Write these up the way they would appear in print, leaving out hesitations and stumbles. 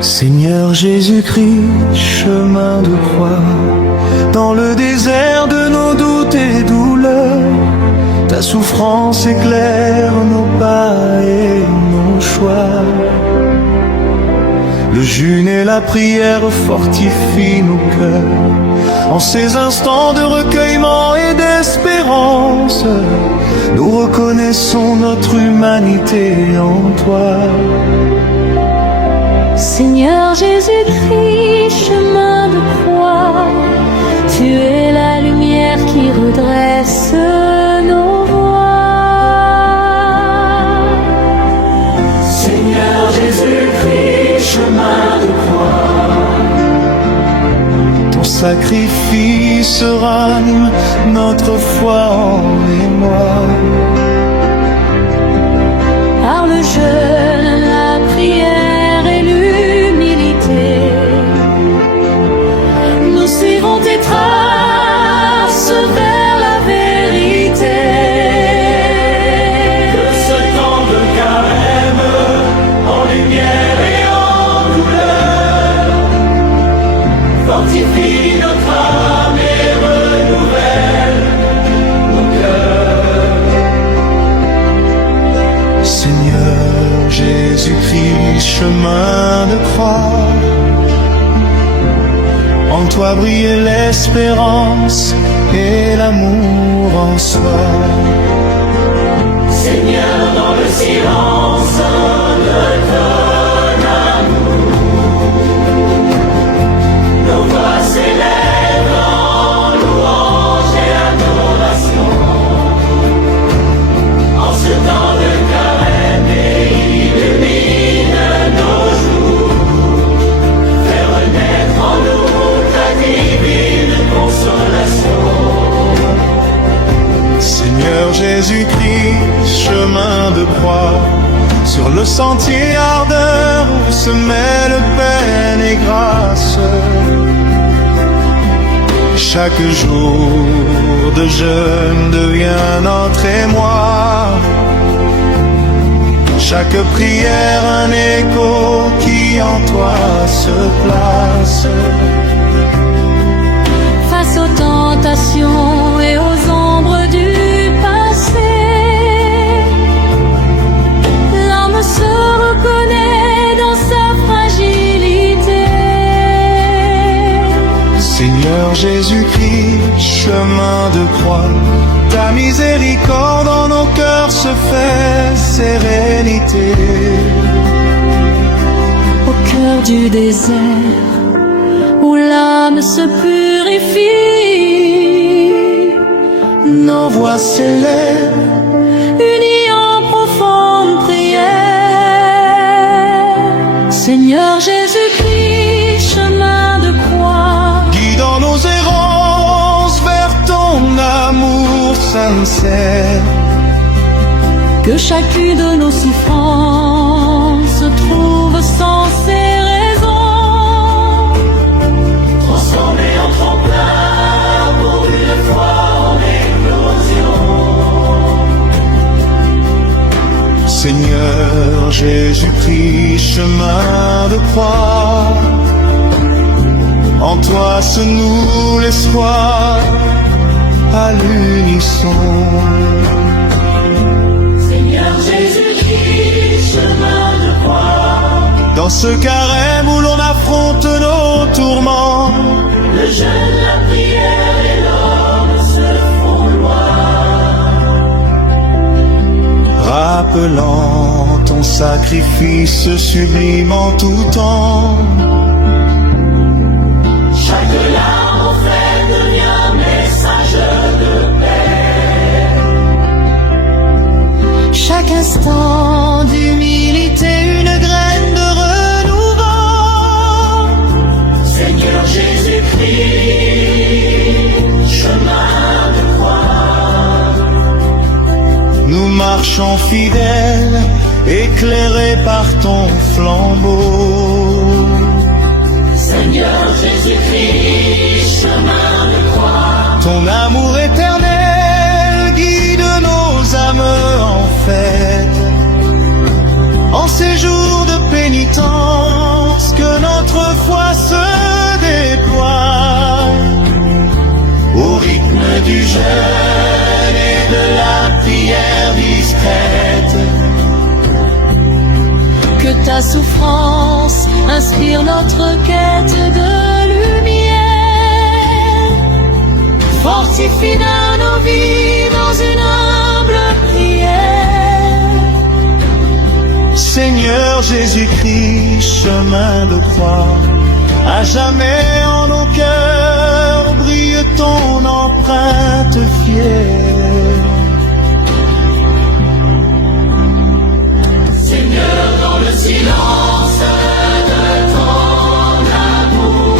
Seigneur Jésus-Christ, chemin de croix, dans le désert de nos doutes et douleurs, ta souffrance éclaire nos pas et nos choix. Le jeûne et la prière fortifient nos cœurs. En ces instants de recueillement et d'espérance, nous reconnaissons notre humanité en toi. Seigneur Jésus-Christ, chemin de croix, tu es la lumière qui redresse nos voies. Seigneur Jésus-Christ, chemin de croix, ton sacrifice ranime notre foi en mémoire. Par le jeûne, la prière et l'humilité, nous suivons tes traces vers la vérité. Que ce temps de carême, en lumière et en douleur, fortifie notre âme et renouvelle nos cœurs. Seigneur Jésus-Christ, chemin de croix, en toi brille l'espérance et l'amour en soi. Seigneur, dans le silence de ton amour, nos voix s'élèvent en louange et adoration. En ce temps de carême, illumine nos jours, fais renaître en nous ta divine consolation. Seigneur Jésus-Christ, chemin de croix, sur le sentier ardeur où se mêlent peine et grâce. Chaque jour de jeûne devient notre émoi, chaque prière un écho qui en toi se place. Face aux tentations et aux ombres du passé, l'âme se reconnaît dans sa fragilité. Seigneur Jésus-Christ, chemin de croix, ta miséricorde en nos cœurs se fait sérénité. Au cœur du désert, où l'âme se purifie, Nos voix s'élèvent, unies en profonde prière. Seigneur Jésus-Christ, chemin de croix, guidant nos errances vers ton amour sincère. que chacune de nos souffrances trouve sens et raison. Transformé en tremplin pour une foi en éclosion. Seigneur Jésus-Christ, chemin de croix, en toi se noue l'espoir à l'unisson. Seigneur Jésus-Christ, chemin de croix, dans ce carême où l'on affronte nos tourments, le jeûne, la prière et l'homme se font loi. Rappelant ton sacrifice sublime en tout temps, chaque larme en fait devient message de paix. Chaque instant d'humilité, une graine de renouveau. Seigneur Jésus-Christ, chemin de croix, nous marchons fidèles, éclairés par ton flambeau. Seigneur Jésus-Christ, chemin de croix, ton amour éternel guide nos âmes en fête. En ces jours de pénitence, que ta souffrance inspire notre quête de lumière. Fortifie nos vies dans une humble prière. Seigneur Jésus-Christ, chemin de croix, à jamais en nos cœurs brille ton empreinte fière. Seigneur, dans le silence de ton amour,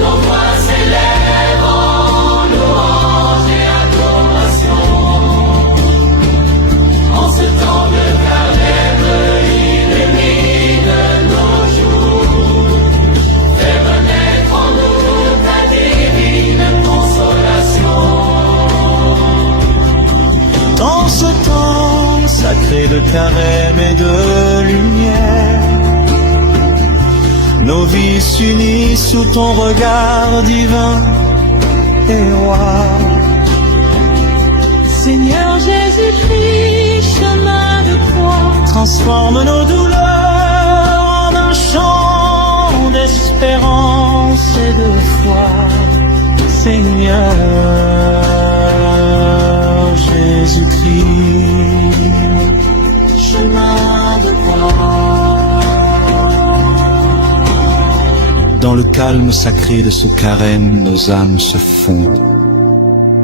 nos voix s'élèvent en louange et adoration. En ce temps de carême, illumine nos jours, fais renaître en nous ta divine consolation. Dans ce temps sacré de carême et de lumière, nos vies s'unissent sous ton regard divin et roi. Seigneur Jésus-Christ, chemin de croix, Transforme nos douleurs en un chant d'espérance et de foi. Seigneur Jésus-Christ, chemin de croix. Dans le calme sacré de ce carême, nos âmes se fondent,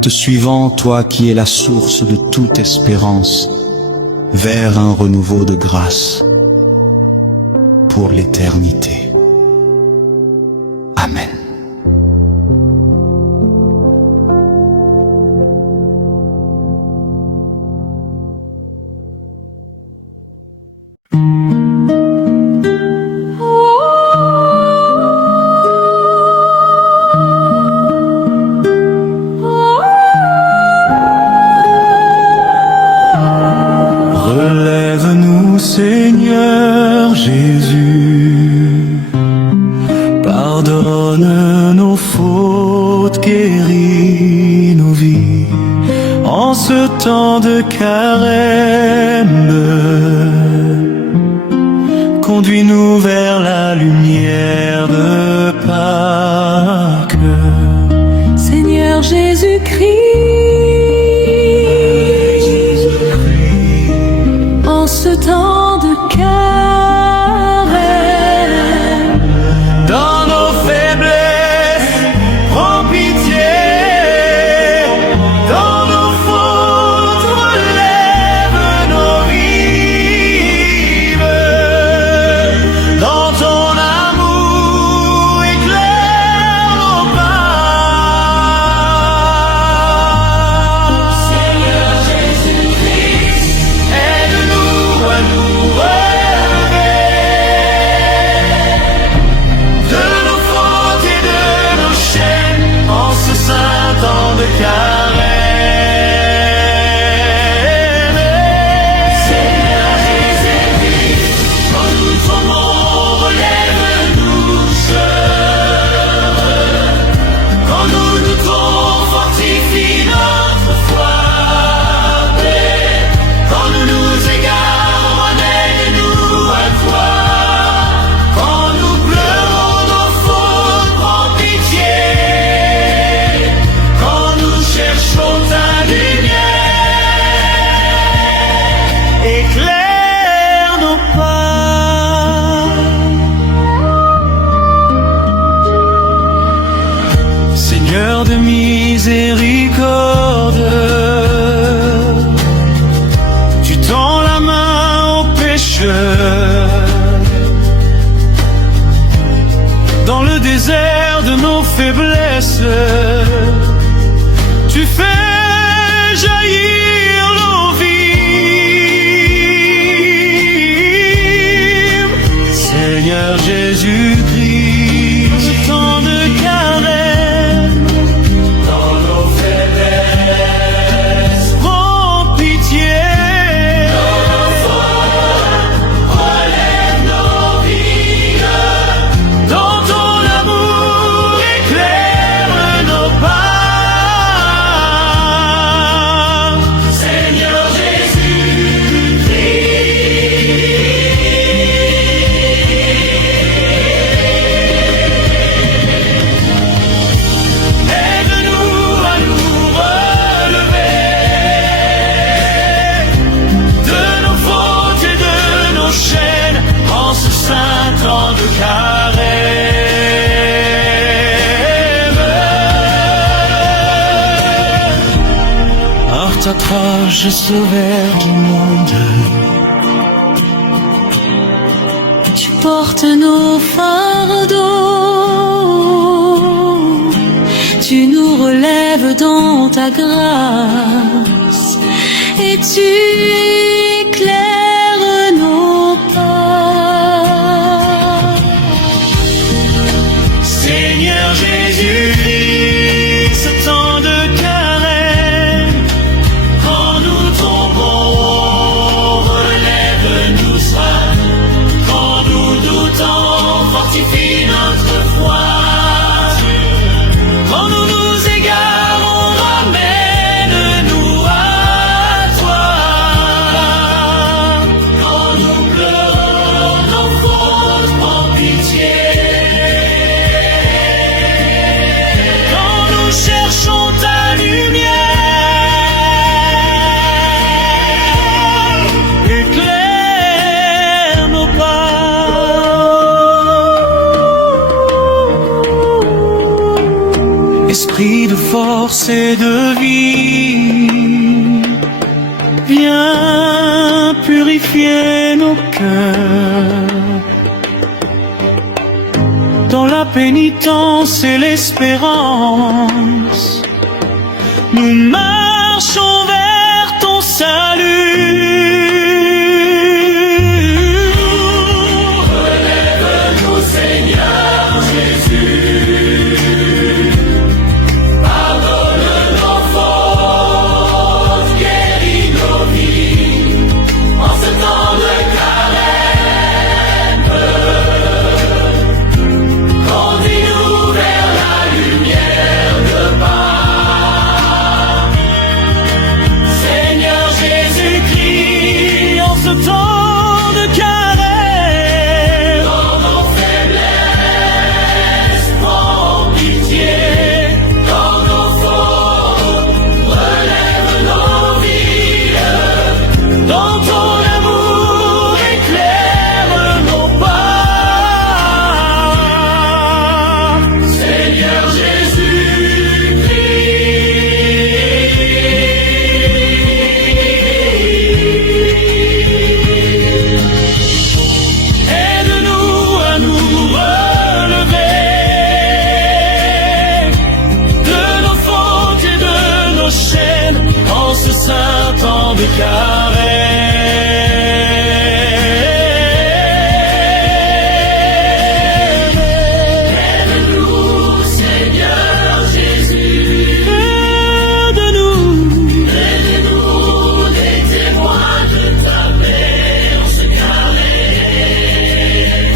te suivant, toi qui es la source de toute espérance, vers un renouveau de grâce pour l'éternité. Amen. Relève-nous, Seigneur Jésus, pardonne nos fautes, guéris nos vies. En ce temps de carême, conduis-nous vers la lumière de Pâques. Seigneur Jésus-Christ, en ce temps de carême, Dans nos faiblesses, prends pitié. Dans nos fautes, relève nos vies. Dans ton amour, éclaire nos pas. Seigneur Jésus-Christ, Aide-nous à nous relever de nos fautes et de nos chaînes en ce saint temps de carême. Seigneur Jésus-Christ, Quand nous tombons, relève-nous, sœurs. Quand nous doutons, fortifie notre foi. Quand nous nous égarons, ramène-nous à toi. Quand nous pleurons nos fautes, prends pitié. Quand nous cherchons ta lumière, éclaire nos pas. Seigneur de miséricorde, tu tends la main aux pécheurs. Dans le désert de nos faiblesses, tu fais jaillir l'eau vive. Seigneur Jésus-Christ, ce temps de carême, dans nos faiblesses, prends pitié. relève nos vies. Dans ton amour, éclaire nos pas. Seigneur Jésus-Christ, proche sauveur du monde. Tu portes nos fardeaux, tu nous relèves dans ta grâce et tu éclaires nos pas. Seigneur Jésus, ce temps de carême, quand nous tombons, relève-nous sois. Quand nous doutons, fortifie notre foi. Quand nous nous égarons, ramène-nous à toi. Quand nous pleurons nos fautes, prends pitié. Quand nous cherchons ta lumière, éclaire nos pas. Esprit de force et de vie, viens purifier nos cœurs. Dans la pénitence et l'espérance, nous marchons vers ton salut. Relève-nous, Seigneur Jésus. Pardonne nos fautes, guéris nos vies en ce temps de carême. Conduis-nous vers la lumière de Pâques. Seigneur Jésus-Christ, en ce temps de carême, dans nos faiblesses, prends pitié. Dans nos fautes, relève nos vies. Dans ton amour, éclaire nos pas. Seigneur Jésus-Christ, aide-nous à nous relever de nos fautes et de nos chaînes en ce saint temps de carême. Aide-nous, Seigneur Jésus. Aide-nous. Aide-nous, des témoins de ta paix en ce carême.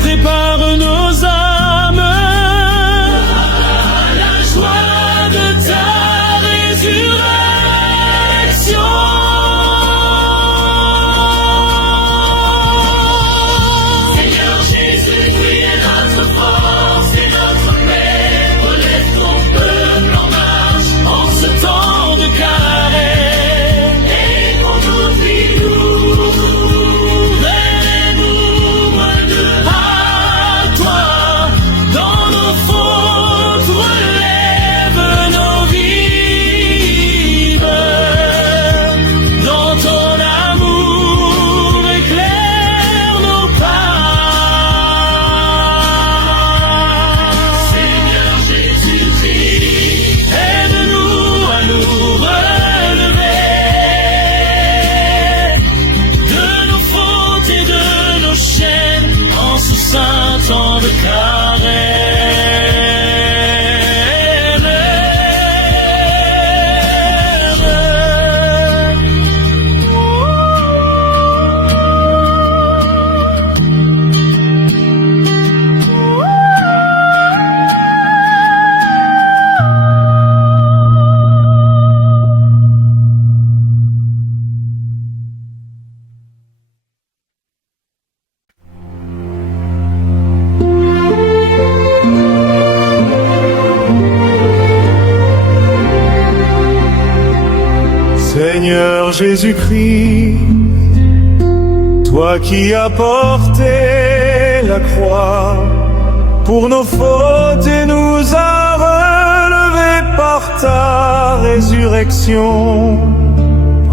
Prépare nos âmes à la joie de ta résurrection. Seigneur Jésus-Christ est notre force et notre paix. Relève ton peuple en marche en ce temps de carême. Et conduis-nous vers nous à toi. Dans nos fautes, relève nos vies. Dans ton amour, éclaire nos pas. Seigneur Jésus-Christ, aide-nous à nous relever de nos fautes et de nos chaînes en ce saint temps de carême. Seigneur Jésus-Christ, toi qui as porté la croix pour nos fautes et nous as relevés par ta résurrection.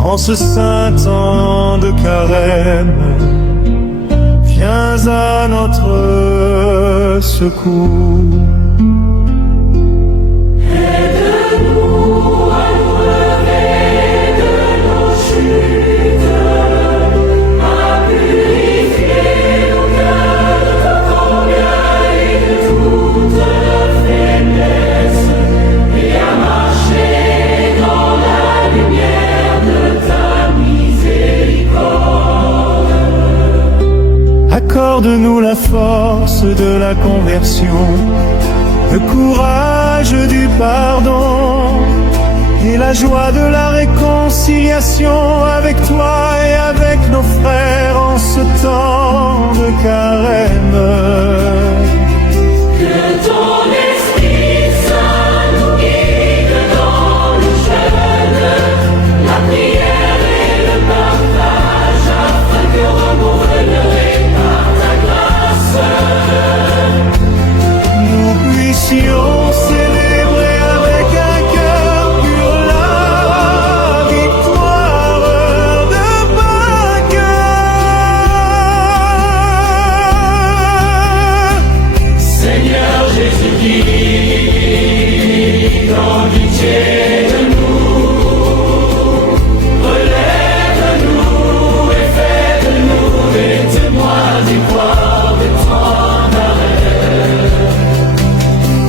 En ce saint temps de carême, viens à notre secours. Accorde-nous la force de la conversion, le courage du pardon et la joie de la réconciliation avec toi et avec nos frères en ce temps de carême. Que ton Esprit Saint nous guide dans le jeûne, la prière et le partage, afin que renouvelés par ta grâce, nous puissions célébrer avec un cœur pur la victoire de Pâques. Seigneur Jésus-Christ, prends pitié de nous, relève-nous et fais de nous des témoins du gloire de ton arrêt.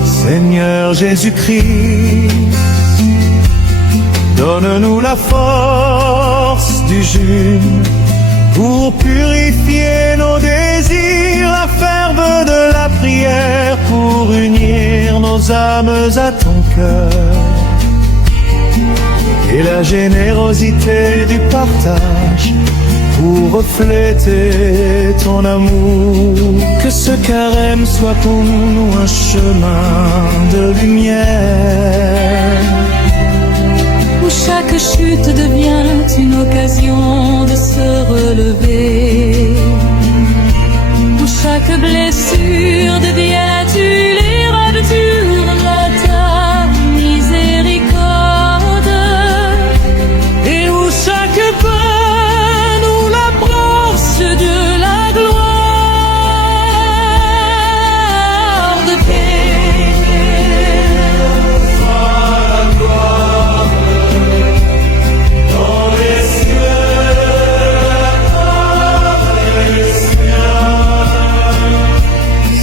Seigneur Jésus-Christ, donne-nous la force du jeûne pour purifier nos désirs, la ferveur de la prière pour unir nos âmes à ton cœur, et la générosité du partage pour refléter ton amour. Que ce carême soit pour nous un chemin de lumière, où chaque chute devient une occasion de se relever, où chaque blessure devient une érupture de ta miséricorde, et où chaque peine ou la brosse de la gloire de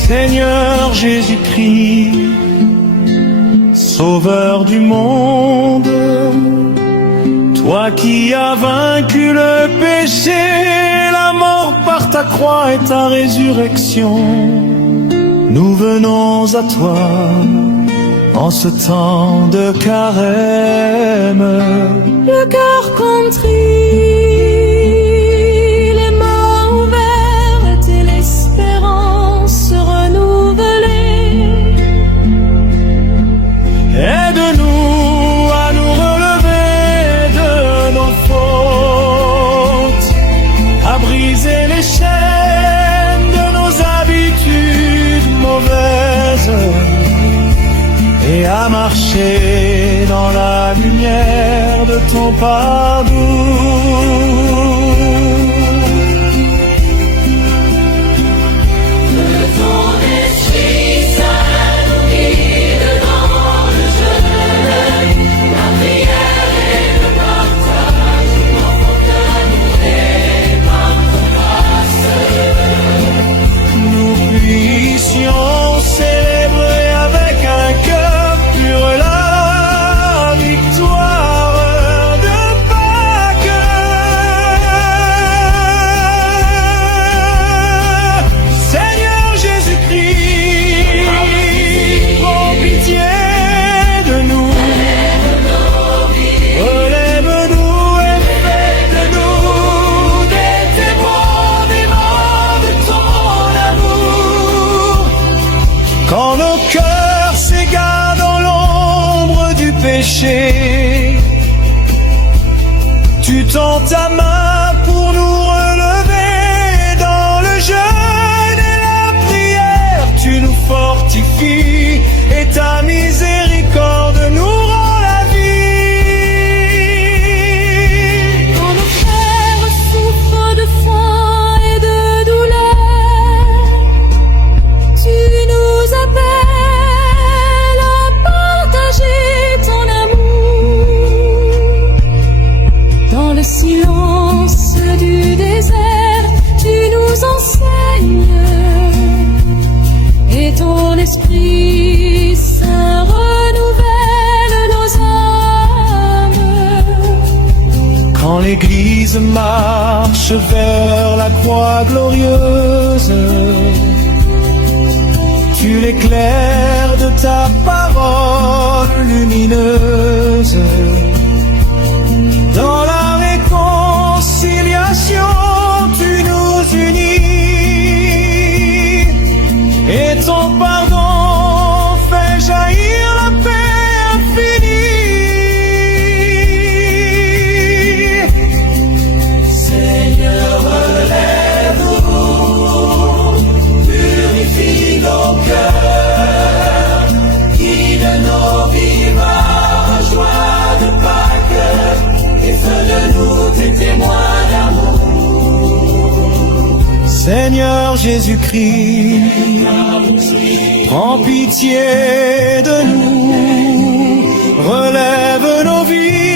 Seigneur Jésus-Christ, Sauveur du monde, toi qui as vaincu le péché, la mort par ta croix et ta résurrection, nous venons à toi en ce temps de carême, le cœur contrit, les mains ouvertes et l'espérance renouvelée. Aide-nous à nous relever de nos fautes, à briser les chaînes de nos habitudes mauvaises et à marcher dans la lumière de ton pardon. Quand nos cœurs s'égarent dans l'ombre du péché, tu tends ta main pour nous relever dans le jeûne et la prière. Tu nous fortifies et ta miséricorde nous rend la vie. Esprit Saint renouvelle nos âmes. Quand l'Église marche vers la croix glorieuse, tu l'éclaires de ta parole lumineuse. Dans la réconciliation, tu nous unis, et ton pardon fait jaillir la paix infinie. Seigneur, relève-nous, purifie nos cœurs, guide nos vies par la joie de Pâques, et fais de nous tes témoins d'amour. Seigneur Jésus-Christ, prends pitié de nous, relève nos vies.